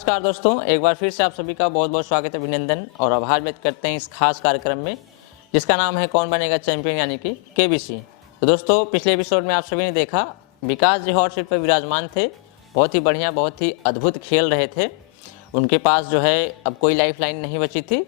नमस्कार दोस्तों, एक बार फिर से आप सभी का बहुत बहुत स्वागत है, अभिनंदन और आभार व्यक्त करते हैं इस खास कार्यक्रम में जिसका नाम है कौन बनेगा चैंपियन यानी कि केबीसी। तो दोस्तों, पिछले एपिसोड में आप सभी ने देखा विकास जी हॉट सीट पर विराजमान थे। बहुत ही बढ़िया, बहुत ही अद्भुत खेल रहे थे। उनके पास जो है अब कोई लाइफ लाइन नहीं बची थी।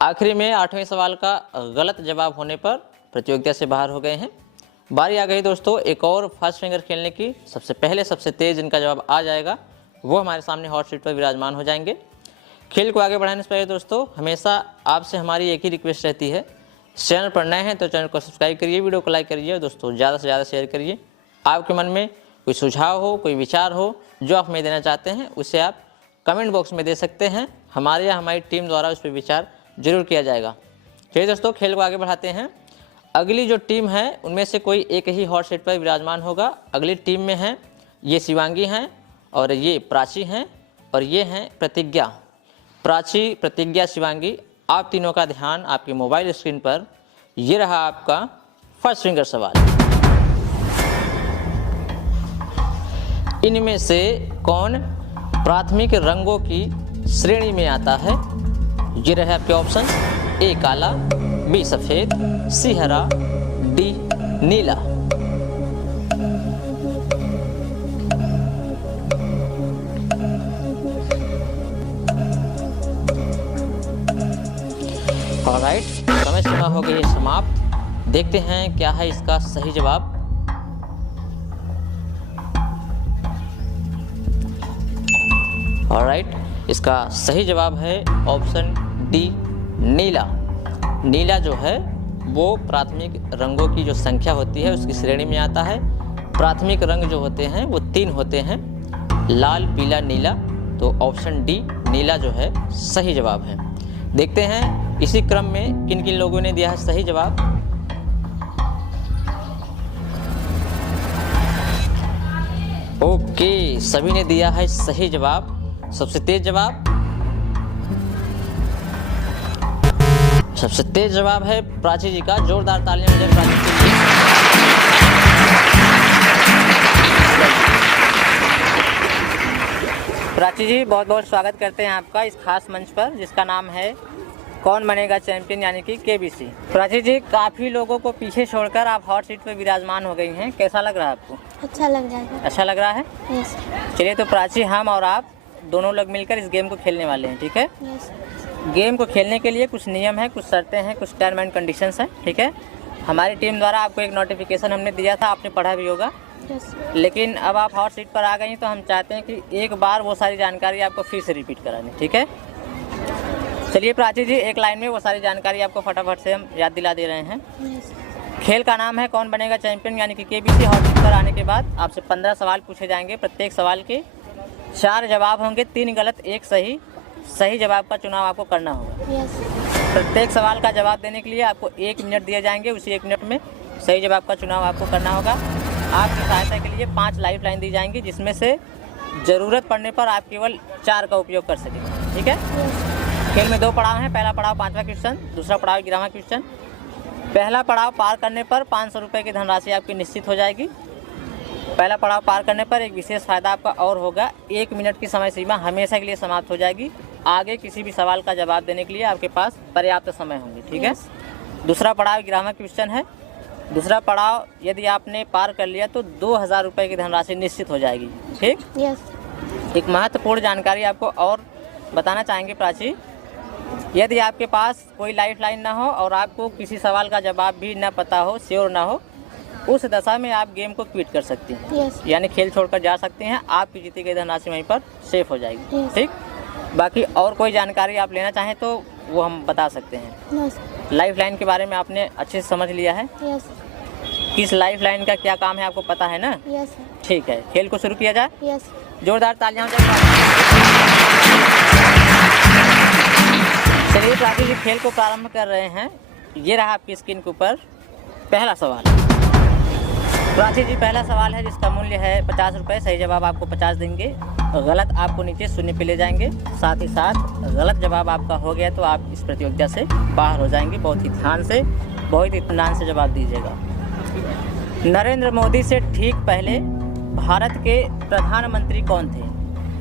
आखिरी में 8वें सवाल का गलत जवाब होने पर प्रतियोगिता से बाहर हो गए हैं। बारी आ गई दोस्तों एक और फर्स्ट फिंगर खेलने की। सबसे पहले सबसे तेज इनका जवाब आ जाएगा वो हमारे सामने हॉट सीट पर विराजमान हो जाएंगे। खेल को आगे बढ़ाने से पहले दोस्तों हमेशा आपसे हमारी एक ही रिक्वेस्ट रहती है, चैनल पर नए हैं तो चैनल को सब्सक्राइब करिए, वीडियो को लाइक करिए और दोस्तों ज़्यादा से ज़्यादा शेयर करिए। आपके मन में कोई सुझाव हो, कोई विचार हो जो आप हमें देना चाहते हैं उसे आप कमेंट बॉक्स में दे सकते हैं। हमारे या हमारी टीम द्वारा उस पर विचार जरूर किया जाएगा। चलिए दोस्तों, खेल को आगे बढ़ाते हैं। अगली जो टीम है उनमें से कोई एक ही हॉट सीट पर विराजमान होगा। अगली टीम में हैं ये शिवांगी हैं और ये प्राची हैं और ये हैं प्रतिज्ञा। प्राची, प्रतिज्ञा, शिवांगी, आप तीनों का ध्यान आपके मोबाइल स्क्रीन पर। ये रहा आपका फर्स्ट फिंगर सवाल। इनमें से कौन प्राथमिक रंगों की श्रेणी में आता है? ये रहे आपके ऑप्शन। ए काला, बी सफेद, सी हरा, डी नीला। ऑलराइट, समय सीमा हो गई है समाप्त। देखते हैं क्या है इसका सही जवाब। ऑलराइट, इसका सही जवाब है ऑप्शन डी नीला। नीला जो है वो प्राथमिक रंगों की जो संख्या होती है उसकी श्रेणी में आता है। प्राथमिक रंग जो होते हैं वो 3 होते हैं, लाल, पीला, नीला। तो ऑप्शन डी नीला जो है सही जवाब है। देखते हैं इसी क्रम में किन किन लोगों ने दिया है सही जवाब। ओके, सभी ने दिया है सही जवाब। सबसे तेज जवाब, सबसे तेज जवाब है प्राची जी का। जोरदार तालियां हो जाए प्राची के लिए। प्राची जी, बहुत बहुत स्वागत करते हैं आपका इस खास मंच पर जिसका नाम है कौन बनेगा चैंपियन यानी कि केबीसी। प्राची जी, काफ़ी लोगों को पीछे छोड़कर आप हॉट सीट पर विराजमान हो गई हैं। कैसा लग रहा है आपको? अच्छा लग रहा है। अच्छा लग रहा है? यस। चलिए तो प्राची, हम और आप दोनों लोग मिलकर इस गेम को खेलने वाले हैं, ठीक है? यस। गेम को खेलने के लिए कुछ नियम है, कुछ शर्तें हैं, कुछ टर्म एंड कंडीशंस हैं, ठीक है? हमारी टीम द्वारा आपको एक नोटिफिकेशन हमने दिया था, आपने पढ़ा भी होगा। यस। लेकिन अब आप हॉट सीट पर आ गई तो हम चाहते हैं कि एक बार वो सारी जानकारी आपको फिर से रिपीट करानी, ठीक है? चलिए प्राची जी, एक लाइन में वो सारी जानकारी आपको फटाफट से हम याद दिला दे रहे हैं। यस। खेल का नाम है कौन बनेगा चैंपियन यानी कि केबीसी। हॉट सीट पर आने के बाद आपसे 15 सवाल पूछे जाएंगे। प्रत्येक सवाल के 4 जवाब होंगे, 3 गलत, 1 सही। सही जवाब का चुनाव आपको करना होगा। यस। प्रत्येक सवाल का जवाब देने के लिए आपको 1 मिनट दिए जाएंगे। उसी 1 मिनट में सही जवाब का चुनाव आपको करना होगा। आपकी सहायता के लिए 5 लाइफ लाइन दी जाएंगी जिसमें से ज़रूरत पड़ने पर आप केवल 4 का उपयोग कर सकेंगे, ठीक है? खेल में 2 पड़ाव हैं। पहला पड़ाव 5वां क्वेश्चन, दूसरा पड़ाव 11वां क्वेश्चन। पहला पड़ाव पार करने पर 500 रुपये की धनराशि आपकी निश्चित हो जाएगी। पहला पड़ाव पार करने पर एक विशेष फायदा आपका और होगा, 1 मिनट की समय सीमा हमेशा के लिए समाप्त हो जाएगी। आगे किसी भी सवाल का जवाब देने के लिए आपके पास पर्याप्त समय होंगे, ठीक है? दूसरा पड़ाव 11वां क्वेश्चन है। दूसरा पड़ाव यदि आपने पार कर लिया तो 2000 रुपये की धनराशि निश्चित हो जाएगी, ठीक? यस। एक महत्वपूर्ण जानकारी आपको और बताना चाहेंगे प्राची। यदि आपके पास कोई लाइफ लाइन ना हो और आपको किसी सवाल का जवाब भी ना पता हो, श्योर ना हो, उस दशा में आप गेम को क्विट कर सकती हैं। यस। यानी खेल छोड़कर जा सकती हैं। आपकी जीती गई धनराशि वहीं पर सेफ हो जाएगी, यस। ठीक? बाकी और कोई जानकारी आप लेना चाहें तो वो हम बता सकते हैं। यस। लाइफ लाइन के बारे में आपने अच्छे से समझ लिया है। यस। किस लाइफ लाइन का क्या काम है आपको पता है ना? यस। ठीक है, खेल को शुरू किया जाए। यस। जोरदार तालियां हो जाए। चलिए प्राची जी, खेल को प्रारंभ कर रहे हैं। ये रहा आपकी स्क्रीन के ऊपर पहला सवाल। प्राची जी, पहला सवाल है जिसका मूल्य है 50 रुपये। सही जवाब आपको 50 देंगे, गलत आपको नीचे शून्य पे ले जाएंगे। साथ ही साथ गलत जवाब आपका हो गया तो आप इस प्रतियोगिता से बाहर हो जाएंगे। बहुत ही ध्यान से, बहुत ही इत्मीनान से जवाब दीजिएगा। नरेंद्र मोदी से ठीक पहले भारत के प्रधानमंत्री कौन थे?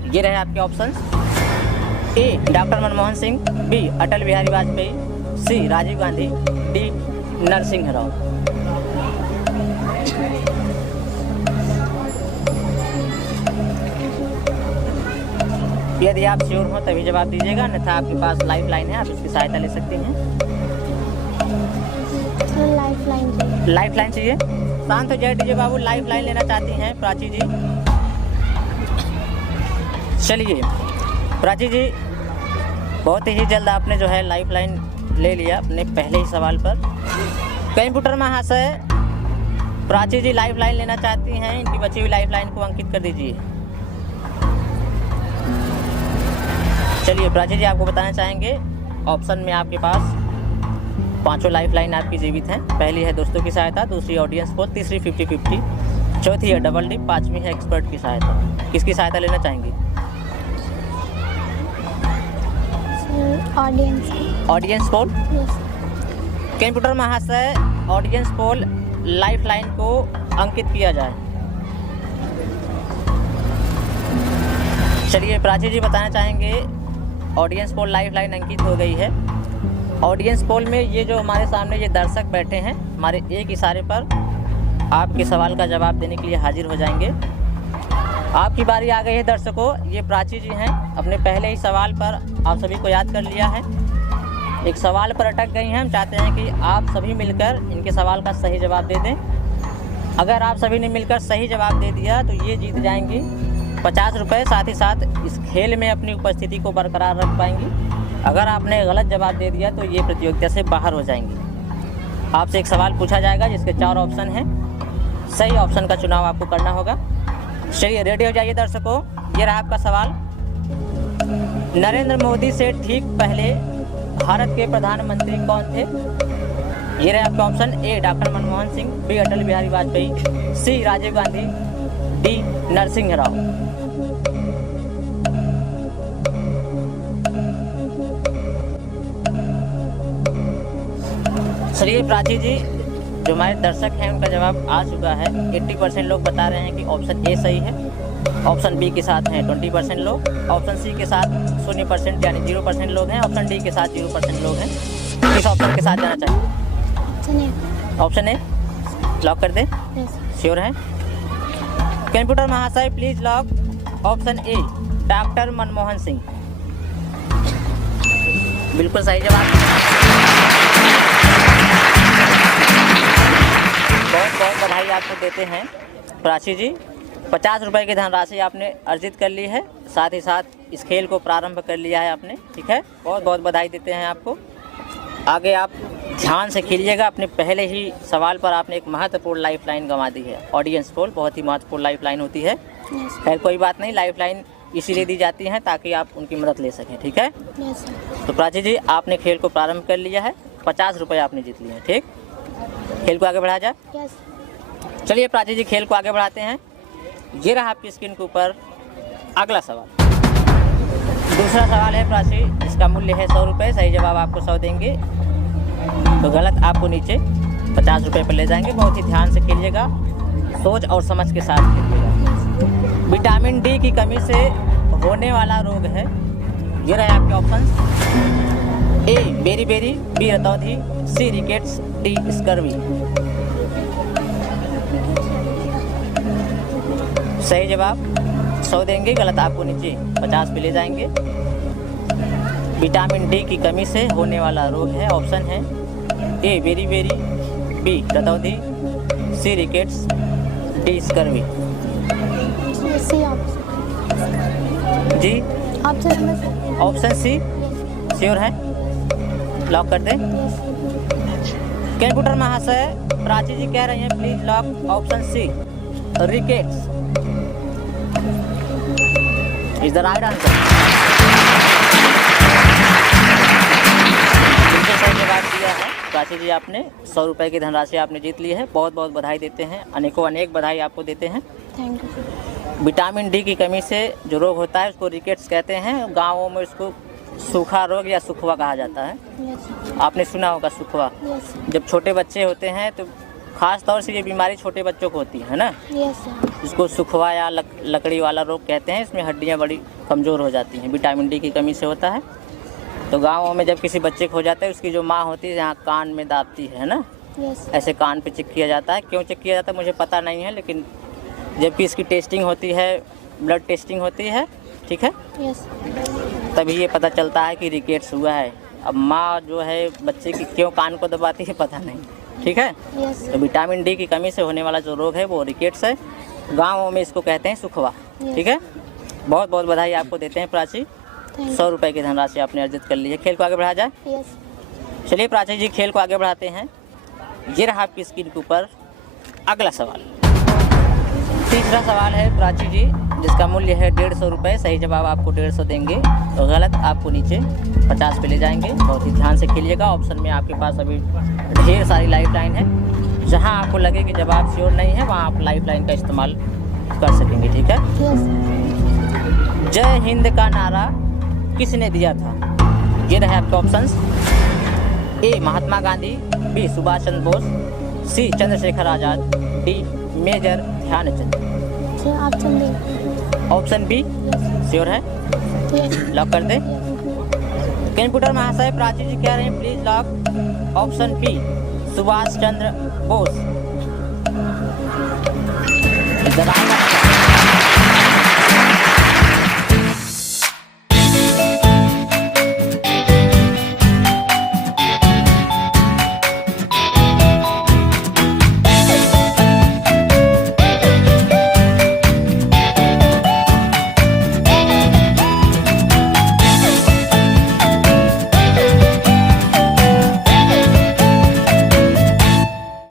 ये रहे आपके ऑप्शंस। ए डॉक्टर मनमोहन सिंह, बी अटल बिहारी वाजपेयी, सी राजीव गांधी, डी नरसिंह राव। यदि आप श्योर हो तभी जवाब दीजिएगा, अन्यथा आपके पास लाइफ लाइन है, आप इसकी सहायता ले सकते हैं। लाइफ लाइन चाहिए। लाइफ लाइन चाहिए? शांत हो जाए डीजे बाबू, लाइफ लाइन लेना चाहती हैं प्राची जी? चलिए प्राची जी, बहुत ही जल्द आपने जो है लाइफ लाइन ले लिया अपने पहले ही सवाल पर। कंप्यूटर महाशय, प्राची जी लाइफ लाइन लेना चाहती हैं, इनकी बची हुई लाइफ लाइन को अंकित कर दीजिए। चलिए प्राची जी, आपको बताना चाहेंगे ऑप्शन में आपके पास पांचों लाइफ लाइन आपकी जीवित हैं। पहली है दोस्तों की सहायता, दूसरी ऑडियंस पोल, तीसरी 50-50, चौथी है डबल डिप, पांचवी है एक्सपर्ट की सहायता। किसकी सहायता लेना चाहेंगे? Audience. Audience poll. Yes. Computer महाशय, ऑडियंस पोल लाइफ लाइन को अंकित किया जाए। चलिए प्राची जी बताना चाहेंगे, ऑडियंस पोल लाइफ लाइन अंकित हो गई है। ऑडियंस पोल में ये जो हमारे सामने ये दर्शक बैठे हैं, हमारे एक इशारे पर आपके सवाल का जवाब देने के लिए हाजिर हो जाएंगे। आपकी बारी आ गई है दर्शकों। ये प्राची जी हैं, अपने पहले ही सवाल पर आप सभी को याद कर लिया है। एक सवाल पर अटक गई हैं। हम चाहते हैं कि आप सभी मिलकर इनके सवाल का सही जवाब दे दें। अगर आप सभी ने मिलकर सही जवाब दे दिया तो ये जीत जाएंगी 50 रुपये, साथ ही साथ इस खेल में अपनी उपस्थिति को बरकरार रख पाएंगी। अगर आपने गलत जवाब दे दिया तो ये प्रतियोगिता से बाहर हो जाएंगी। आपसे एक सवाल पूछा जाएगा जिसके 4 ऑप्शन हैं, सही ऑप्शन का चुनाव आपको करना होगा। चलिए रेडी हो जाइए दर्शकों, ये रहा आपका सवाल। नरेंद्र मोदी से ठीक पहले भारत के प्रधानमंत्री कौन थे? ये रहे आपके ऑप्शन। ए डॉक्टर मनमोहन सिंह, बी अटल बिहारी वाजपेयी, सी राजीव गांधी, डी नरसिंह राव। चलिए प्राची जी, जो हमारे दर्शक हैं उनका जवाब आ चुका है। 80% लोग बता रहे हैं कि ऑप्शन ए सही है, ऑप्शन बी के साथ हैं 20% लोग, ऑप्शन सी के साथ 0% यानी 0% लोग हैं, ऑप्शन डी के साथ 0% लोग हैं। किस ऑप्शन के साथ जाना चाहिए? ऑप्शन ए लॉक कर दे। श्योर है? कंप्यूटर महाशय please lock option A doctor Manmohan Singh. बिल्कुल सही जवाब। बहुत बहुत बधाई आपको देते हैं प्राची जी। 50 रुपये की धनराशि आपने अर्जित कर ली है, साथ ही साथ इस खेल को प्रारंभ कर लिया है आपने। ठीक है, बहुत बहुत बधाई देते हैं आपको। आगे आप ध्यान से खेलिएगा। अपने पहले ही सवाल पर आपने एक महत्वपूर्ण लाइफ लाइन गंवा दी है। ऑडियंस पोल बहुत ही महत्वपूर्ण लाइफ लाइन होती है। खैर कोई बात नहीं, लाइफ लाइन इसीलिए दी जाती है ताकि आप उनकी मदद ले सकें। ठीक है, तो प्राची जी आपने खेल को प्रारंभ कर लिया है, 50 रुपये आपने जीत लिए हैं। ठीक, खेल को आगे बढ़ाया जाए। चलिए प्राची जी खेल को आगे बढ़ाते हैं। ये रहा आपकी स्क्रीन के ऊपर अगला सवाल। दूसरा सवाल है प्राची, इसका मूल्य है 100 रुपये। सही जवाब आपको 100 देंगे तो गलत आपको नीचे 50 रुपये पर ले जाएंगे। बहुत ही ध्यान से खेलिएगा, सोच और समझ के साथ खेलिएगा। विटामिन डी की कमी से होने वाला रोग है। ये रहे आपके ऑप्शन। ए बेरी बेरी, बी रतौंधी, सी रिकेट्स, डी स्कर्वी। सही जवाब 100 देंगे, गलत आपको नीचे 50 पे ले जाएंगे। विटामिन डी की कमी से होने वाला रोग है। ऑप्शन है ए बेरी बेरी, बी रतौंधी, सी रिकेट्स, डी स्कर्वी। जी ऑप्शन सी श्योर है? लॉक कर दे। कंप्यूटर महाशय प्राची जी कह रही हैं please lock option C rickets is the right answer. बिल्कुल सही जवाब दिया है प्राची जी आपने। 100 रुपये की धनराशि आपने जीत ली है। बहुत बहुत बधाई देते हैं, अनेकों अनेक बधाई आपको देते हैं। Thank you. विटामिन डी की कमी से जो रोग होता है उसको रिकेट्स कहते हैं। गाँवों में उसको सूखा रोग या सुखवा कहा जाता है। आपने सुना होगा सुखवा। जब छोटे बच्चे होते हैं तो खास तौर से ये बीमारी छोटे बच्चों को होती है ना, यस सर। जिसको सुखवा या लकड़ी वाला रोग कहते हैं। इसमें हड्डियाँ बड़ी कमज़ोर हो जाती हैं, विटामिन डी की कमी से होता है। तो गाँवों में जब किसी बच्चे को हो जाता है, उसकी जो माँ होती है यहाँ कान में दाबती है ना, यस ऐसे कान पे चेक किया जाता है। क्यों चेक किया जाता है मुझे पता नहीं है, लेकिन जबकि इसकी टेस्टिंग होती है, ब्लड टेस्टिंग होती है, ठीक है, यस तभी ये पता चलता है कि रिकेट्स हुआ है। अब माँ जो है बच्चे की क्यों कान को दबाती है पता नहीं, ठीक है। यस तो विटामिन डी की कमी से होने वाला जो रोग है वो रिकेट्स है। गाँवों में इसको कहते हैं सुखवा, ठीक है। बहुत बहुत बधाई आपको देते हैं प्राची। थैंक 100 रुपये की धनराशि आपने अर्जित कर ली है। खेल को आगे बढ़ाया जाए। यस चलिए प्राची जी, खेल को आगे बढ़ाते हैं। ये रहा आपकी स्क्रीन के ऊपर अगला सवाल। तीसरा सवाल है प्राची जी, जिसका मूल्य है 150 रुपये। सही जवाब आपको 150 देंगे, तो गलत आपको नीचे 50 पे ले जाएंगे। बहुत ही ध्यान से खेलिएगा। ऑप्शन में आपके पास अभी ढेर सारी लाइफ लाइन है। जहां आपको लगे कि जवाब श्योर नहीं है, वहां आप लाइफ लाइन का इस्तेमाल कर सकेंगे, ठीक है। यस जय हिंद का नारा किसने दिया था? ये रहे आपके options. A Mahatma Gandhi, B Subhash Chandra Bose, C Chandrashekhar Azad, D Major Dhyan Chand. Sir option दे। ऑप्शन बी श्योर है, यस लॉक कर दे। कंप्यूटर महाशय प्राची जी कह रहे हैं please lock option B Subhash Chandra Bose.